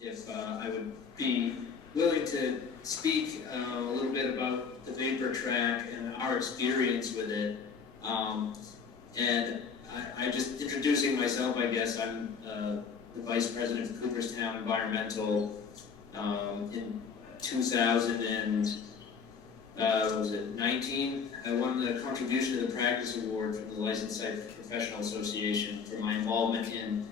if I would be willing to speak a little bit about the VaporTrac and our experience with it. And I just introducing myself, I guess. I'm the Vice President of Cooperstown Environmental. In 2019, I won the Contribution to the Practice Award from the Licensed Site Professional Association for my involvement in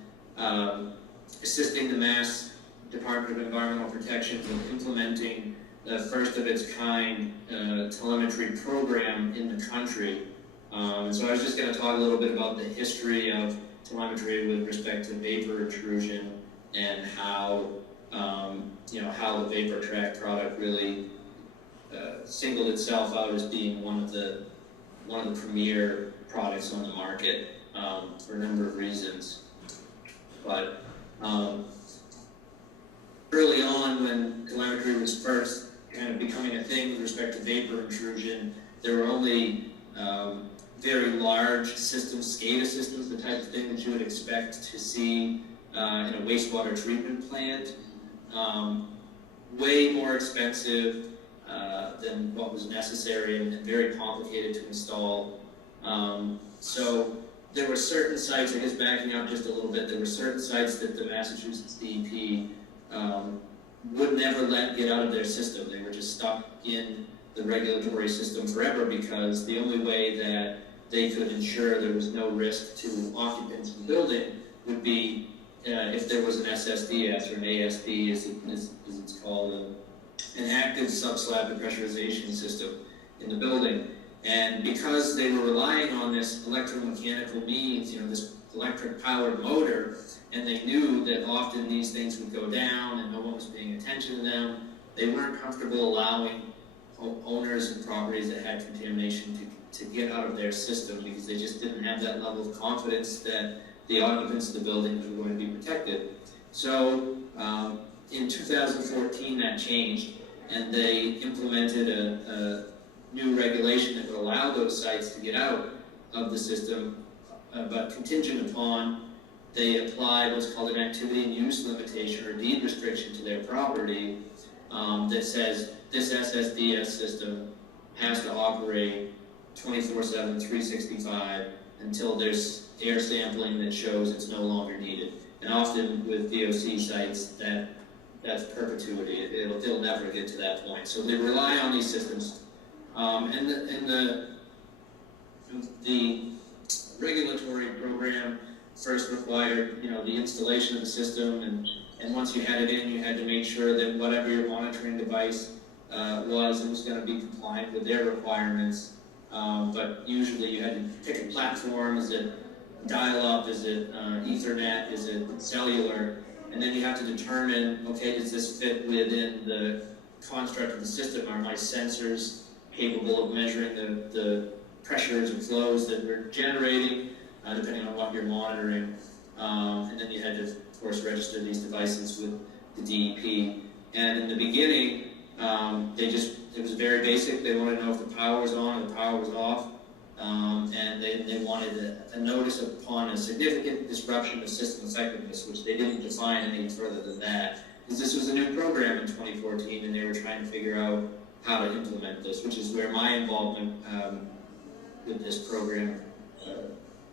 assisting the Mass Department of Environmental Protection with implementing the first of its kind telemetry program in the country. So I was just going to talk a little bit about the history of telemetry with respect to vapor intrusion and how how the VaporTrac product really singled itself out as being one of the premier products on the market for a number of reasons. But early on, when telemetry was first kind of becoming a thing with respect to vapor intrusion, there were only very large systems, SCADA systems, the type of thing that you would expect to see in a wastewater treatment plant. Way more expensive than what was necessary and very complicated to install. So there were certain sites, I guess backing up just a little bit, there were certain sites that the Massachusetts DEP would never let get out of their system. They were just stuck in the regulatory system forever because the only way that they could ensure there was no risk to occupants in the building would be if there was an SSDS or an ASD, as it's called, an active subslab depressurization system in the building. And because they were relying on this electromechanical means, this electric powered motor, and they knew that often these things would go down and no one was paying attention to them, they weren't comfortable allowing owners of properties that had contamination to get out of their system because they just didn't have that level of confidence that the occupants of the buildings were going to be protected. So in 2014 that changed, and they implemented a new regulation that would allow those sites to get out of the system, but contingent upon they apply what's called an activity and use limitation or deed restriction to their property that says this SSDS system has to operate 24/7, 365 until there's air sampling that shows it's no longer needed. And often with DOC sites, that's perpetuity. It'll never get to that point. So they rely on these systems. And the regulatory program first required, the installation of the system, and once you had it in, you had to make sure that whatever your monitoring device was going to be compliant with their requirements. But usually you had to pick a platform. Is it dial-up? Is it Ethernet? Is it cellular? And then you have to determine, okay, does this fit within the construct of the system? Are my sensors capable of measuring the pressures and flows that we're generating, depending on what you're monitoring? And then you had to, of course, register these devices with the DEP. And in the beginning, it was very basic. They wanted to know if the power was on or the power was off. And they wanted a notice upon a significant disruption of system effectiveness, which they didn't define any further than that. Because this was a new program in 2014, and they were trying to figure out how to implement this, which is where my involvement with this program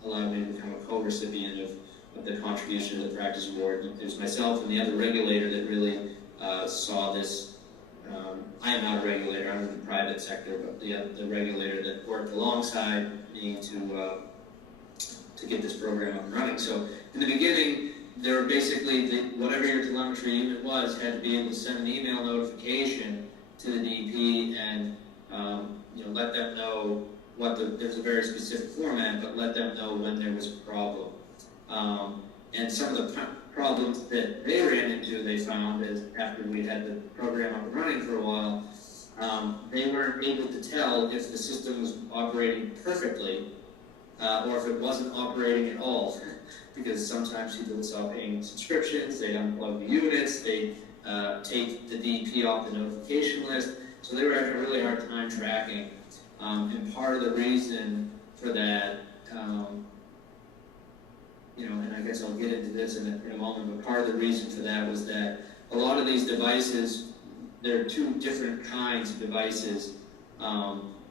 allowed me to become a co-recipient of the Contribution to the Practice Award. It was myself and the other regulator that really saw this. I am not a regulator, I'm in the private sector, but the regulator that worked alongside me to get this program up and running. So in the beginning, there were basically, whatever your telemetry unit was, had to be able to send an email notification to the DEP and let them know there's a very specific format, but let them know when there was a problem. And some of the problems that they ran into, they found, is after we had the program up and running for a while, they weren't able to tell if the system was operating perfectly or if it wasn't operating at all. Because sometimes people would stop paying subscriptions, they'd unplug the units, they'd take the DEP off the notification list. So they were having a really hard time tracking. And part of the reason for that, and I guess I'll get into this in a moment, but part of the reason for that was that a a lot of these devices, there are two different kinds of devices.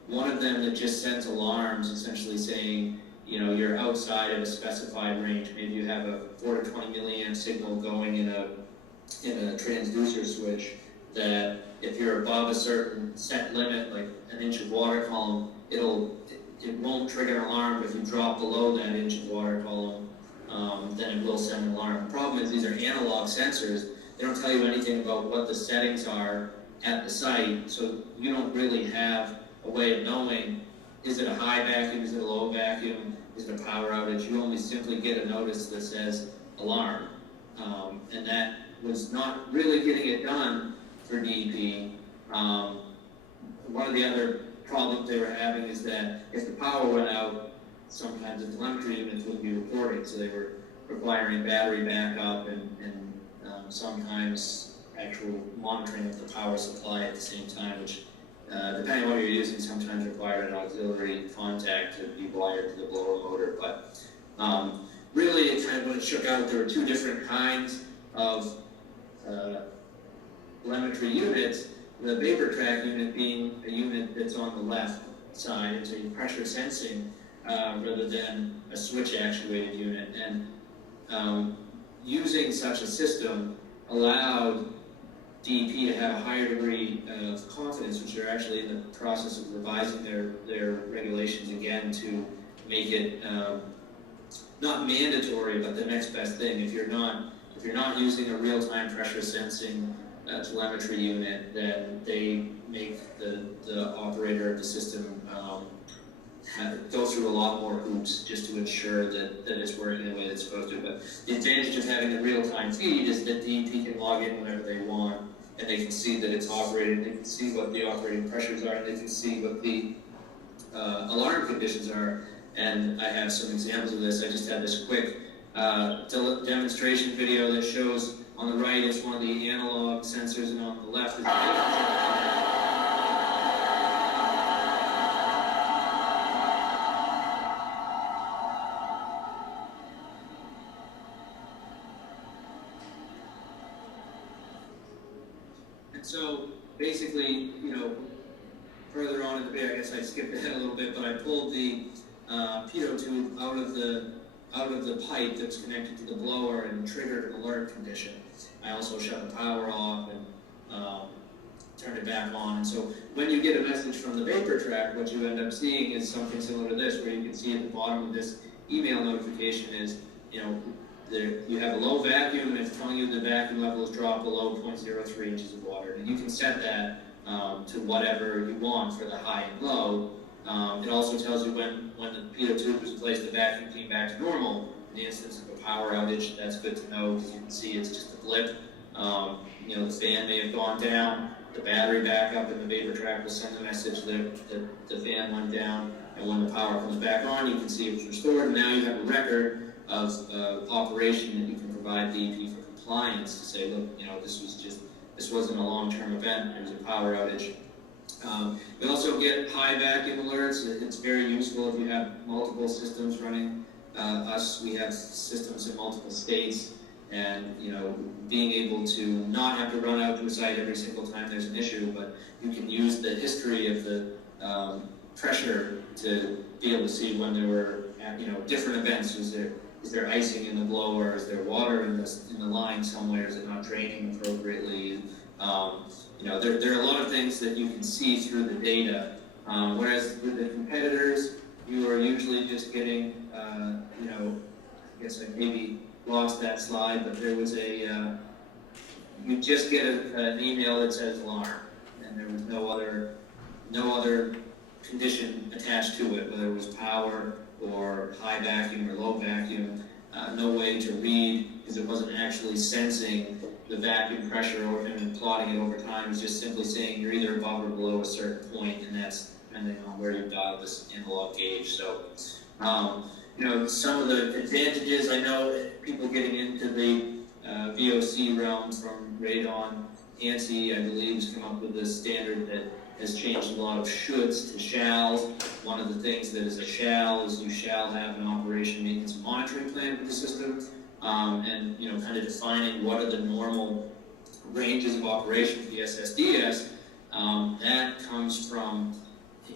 One of them that just sends alarms, essentially saying, you know, you're outside of a specified range. Maybe you have a 4 to 20 milliamp signal going in a transducer switch, that if you're above a certain set limit, like an inch of water column, it won't trigger an alarm, but if you drop below that inch of water column, then it will send an alarm. The problem is these are analog sensors. They don't tell you anything about what the settings are at the site, so you don't really have a way of knowing, is it a high vacuum, is it a low vacuum, is it a power outage? You only simply get a notice that says alarm. And that was not really getting it done for DEP. One of the other problems they were having is that if the power went out, sometimes the telemetry units would be reporting, so they were requiring battery backup and sometimes actual monitoring of the power supply at the same time, which, depending on what you're using, sometimes required an auxiliary contact to be wired to the blower motor. But really, it kind of, when it shook out, there were two different kinds of telemetry units. The VaporTrac unit being a unit that's on the left side, so you're pressure sensing rather than a switch actuated unit. And using such a system allowed DEP to have a higher degree of confidence, which they're actually in the process of revising their regulations again to make it not mandatory, but the next best thing. If you're not using a real-time pressure sensing telemetry unit, then they make the operator of the system go through a lot more hoops just to ensure that it's working the way it's supposed to. But the advantage of having a real-time feed is that DEP can log in whenever they want, and they can see that it's operating, they can see what the operating pressures are, and they can see what the alarm conditions are. And I have some examples of this. I just had this quick demonstration video that shows on the right is one of the analog sensors, and on the left is the So basically, you know, further on in the video, I guess I skipped ahead a little bit, but I pulled the pitot tube out of the pipe that's connected to the blower and triggered an alert condition. I also shut the power off and turned it back on. And so when you get a message from the VaporTrac, what you end up seeing is something similar to this, where you can see at the bottom of this email notification is, you know, you have a low vacuum, and it's telling you the vacuum level has dropped below 0.03 inches of water. And you can set that to whatever you want for the high and low. It also tells you when the pitot tube was placed, the vacuum came back to normal. In the instance of a power outage, that's good to know, because you can see it's just a blip. You know, the fan may have gone down, the battery backup in the VaporTrac will send a message that the fan went down, and when the power comes back on, you can see it's restored. And now you have a record of operation that you can provide DEP for compliance to say, look, you know, this wasn't a long-term event, it was a power outage. We also get high vacuum alerts. It's very useful if you have multiple systems running. We have systems in multiple states, and, you know, being able to not have to run out to a site every single time there's an issue, but you can use the history of the pressure to be able to see when there were, you know, different events. Is there icing in the blower? Is there water in the line somewhere? Is it not draining appropriately? You know, there are a lot of things that you can see through the data. Whereas with the competitors, you are usually just getting, you know, I guess I maybe lost that slide, but there was you just get an email that says alarm, and there was no other condition attached to it, whether it was power or high vacuum or low vacuum. No way to read, because it wasn't actually sensing the vacuum pressure and plotting it over time. It's just simply saying you're either above or below a certain point, and that's depending on where you've dialed this analog gauge. So, you know, some of the advantages, I know people getting into the VOC realm from Radon, ANSI, I believe, has come up with a standard that has changed a lot of shoulds to shalls. One of the things that is a shall is you shall have an operation, maintenance, and monitoring plan for the system, and, you know, kind of defining what are the normal ranges of operation for the SSDS, that comes from,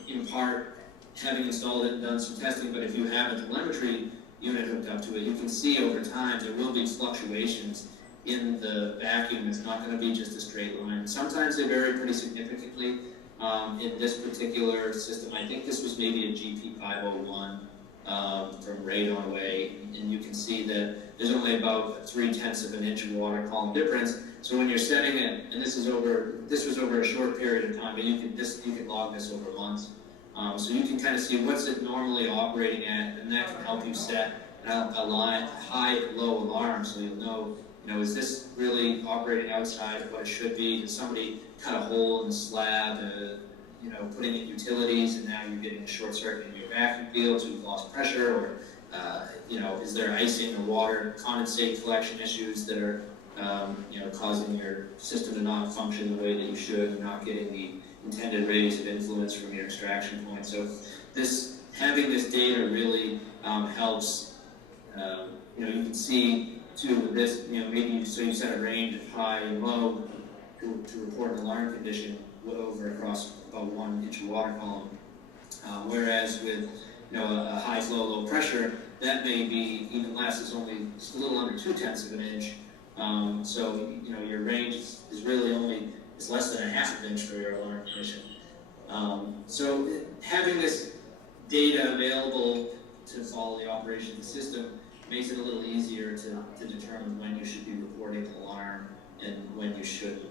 in part, having installed it and done some testing, but if you have a telemetry unit hooked up to it, you can see over time there will be fluctuations in the vacuum. It's not going to be just a straight line. Sometimes they vary pretty significantly. In this particular system, I think this was maybe a GP501 from radon away, and you can see that there's only about 0.3 of an inch of water column difference. So when you're setting it, and this was over a short period of time, but you can log this over months. So you can kind of see what's it normally operating at, and that can help you set a line, high, low alarm, so you'll know, is this really operating outside of what it should be? Did somebody cut a hole in the slab, putting in utilities, and now you're getting a short circuit in your vacuum field, so you've lost pressure, or is there icing or water condensate collection issues that are causing your system to not function the way that you should, and not getting the intended radius of influence from your extraction point. So having this data really helps. You can see too with this, maybe you set a range of high and low to report an alarm condition over across about 1 inch of water column. Whereas with a high flow, low pressure, that may be even less. It's only a little under 0.2 of an inch. So your range is really it's less than a half inch for your alarm condition. So having this data available to follow the operation of the system makes it a little easier to determine when you should be reporting an alarm and when you shouldn't.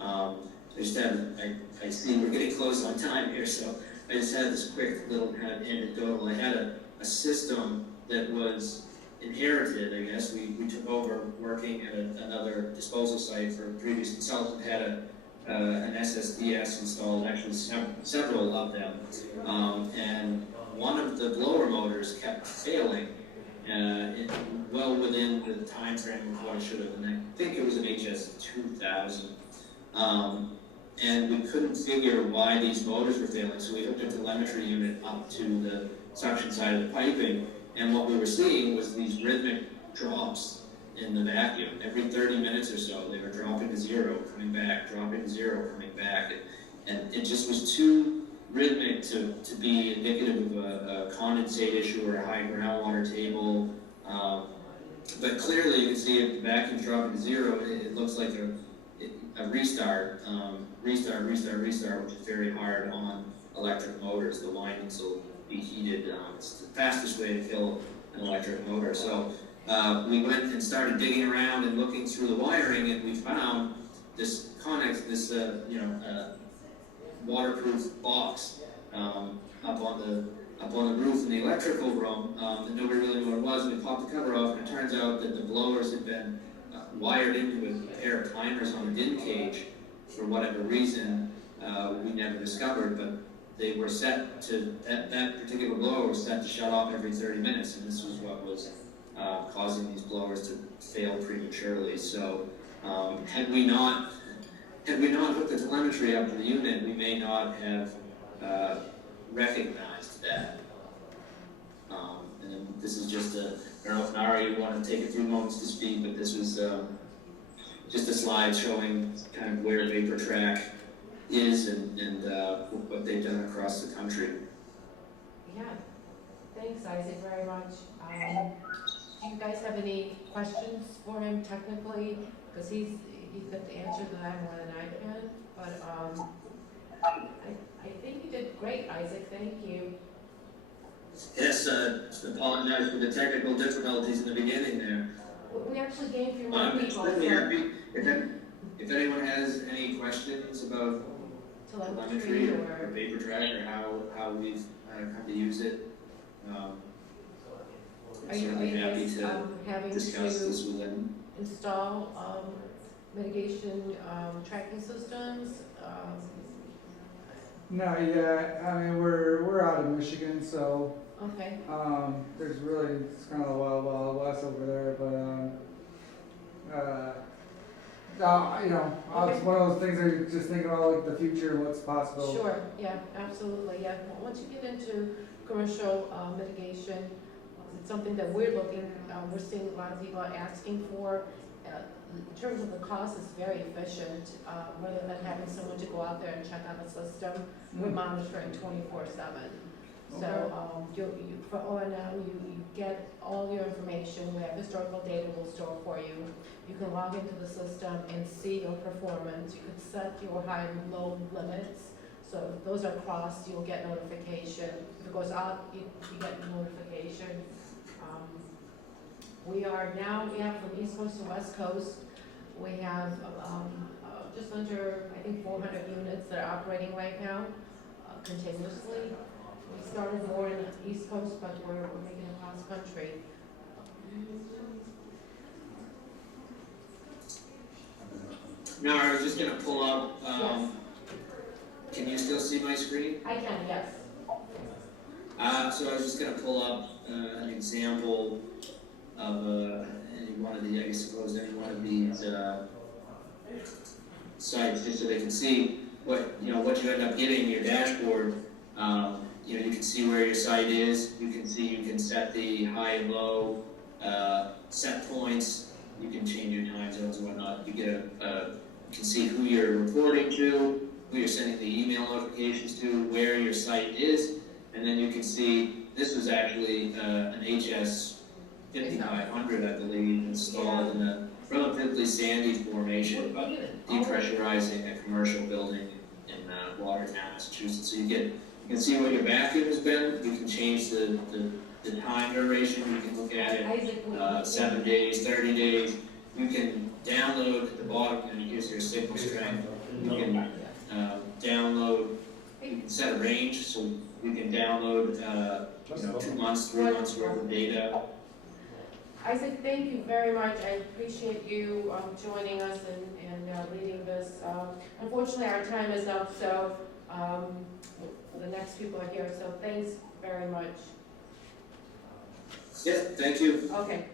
I see we're getting close on time here, so I just had this quick little kind of anecdotal. I had a system that was inherited, I guess. We took over working at another disposal site for a previous consultant, had an SSDS installed, actually several of them, and one of the blower motors kept failing well within the time frame of what it should have, and I think it was an HS2000. And we couldn't figure why these motors were failing, so we hooked a telemetry unit up to the suction side of the piping, and what we were seeing was these rhythmic drops in the vacuum. Every 30 minutes or so, they were dropping to zero, coming back, dropping to zero, coming back, and it just was too rhythmic to be indicative of a condensate issue or a high groundwater table. But clearly, you can see if the vacuum's dropping to zero, it looks like a restart, which is very hard on electric motors. The windings will be heated. It's the fastest way to kill an electric motor. So we went and started digging around and looking through the wiring, and we found this waterproof box up on the roof in the electrical room that nobody really knew what it was. And we popped the cover off, and it turns out that the blowers had been wired into a pair of timers on a DIN cage for whatever reason we never discovered, but they were set to, that particular blower was set to shut off every 30 minutes, and this was what was causing these blowers to fail prematurely. So had we not hooked the telemetry up to the unit, we may not have recognized that. And this is just I don't know if Nari you want to take a few moments to speak, but this was just a slide showing kind of where VaporTrac is and what they've done across the country. Yeah, thanks Isaac very much. Do you guys have any questions for him technically? Because he's got the answer to that more than I can. But I think you did great, Isaac. Thank you. Yes, apologize for the technical difficulties in the beginning there. We actually gave you more I'm people. extremely happy. If anyone has any questions about telemetry or VaporTrac or how we've come to use it, are you happy to having discuss to this with them. install mitigation tracking systems? No, yeah, I mean, we're out of Michigan, so, Okay. there's really, it's kind of the wild, wild west over there, but, it's one of those things that you're just thinking about, like, the future and what's possible. Sure, yeah, absolutely, yeah. Once you get into commercial mitigation, it's something that we're seeing a lot of people are asking for. in terms of the cost, it's very efficient, rather than having someone to go out there and check on the system, we're monitoring 24/7. So, for O&M, you get all your information, we have historical data we'll store for you. You can log into the system and see your performance, you can set your high and low limits. So if those are crossed, you'll get notification. If it goes out, you get notification. We have from East Coast to West Coast, we have just under, I think, 400 units that are operating right now, continuously. We started more in the East Coast, but we're making it cross country. No, I was just gonna pull up, Yes, can you still see my screen? I can, yes. So I was just gonna pull up an example of any one of the, I suppose any one of these sites, just so they can see what you end up getting in your dashboard. You can see where your site is. You can set the high and low set points. You can change your time zones and whatnot. You can see who you're reporting to, who you're sending the email notifications to, where your site is, and then you can see this was actually an HS 5500, I believe, installed in a relatively sandy formation, but depressurizing a commercial building in Watertown, Massachusetts. So you can see what your vacuum has been. You can change the time duration. You can look at it 7 days, 30 days. You can download at the bottom, and here's your signal strength. You can download. You can set a range, so you can download 2 months, 3 months worth of data. Isaac, thank you very much. I appreciate you joining us and leading this. Unfortunately, our time is up, so the next people are here, so thanks very much. Yeah, thank you. Okay.